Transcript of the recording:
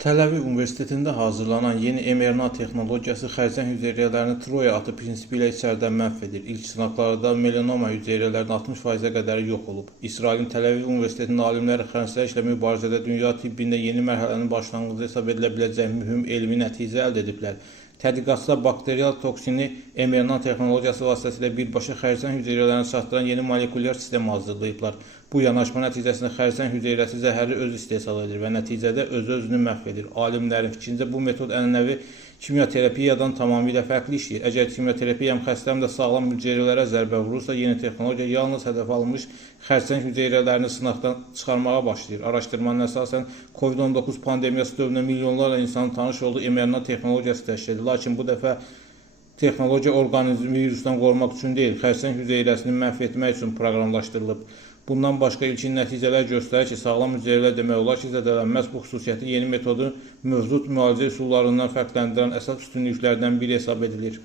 Tel-Aviv Universitetində hazırlanan yeni mRNA texnologiyası xərzəng hüceyrələrini Troya atı prinsipi ilə içəridən məhv edir. İlk sınaqlarda melanoma hüceyrələrinin 60%-ə qədəri yox olub. İsrailin Tel-Aviv Universitetinin alimləri xəstəliklə mübarizədə dünya tibbində yeni mərhələnin başlanğıcı hesab edilə biləcək mühüm elmi nəticə əldə ediblər. Tədqiqatçılar bakterial toksini mRNA texnologiyası vasitəsilə birbaşa xərzəng hüceyrələrini çatdıran yeni molekulyar sistem hazırlayıblar. Bu yanaşma nəticəsində xərzəng hüceyrəsi zəhəri öz istehsal edir və nəticədə özünü məhv edir. Alimlərin fikrincə bu metod ənənəvi kimyoterapiyadan tamamilə fərqli işləyir. Əgər kimyoterapiya həm xəstə həm də sağlam hüceyrələrə zərbə vurursa, yeni texnologiya yalnız hədəf alınmış xərzəng hüceyrələrini sınaqdan çıxarmağa başlayır. Araşdırmanın əsasən COVID-19 pandemiyası dövründə milyonlarla insanın tanış olduğu mRNA texnologiyası təşkil edir. Lakin bu dəfə texnologiya orqanizmi virusdan qorumaq üçün deyil, xərzəng hüceyrəsini məhv etmək üçün proqramlaşdırılıb. Bundan başqa ilkin nəticələr göstərir ki, sağlam hüceyrələr demək olar ki, zədələnməz. Bu xüsusiyyəti yeni metodu mövcud müalicə üsullarından fərqləndirən əsas üstünlüklərdən biri hesab edilir.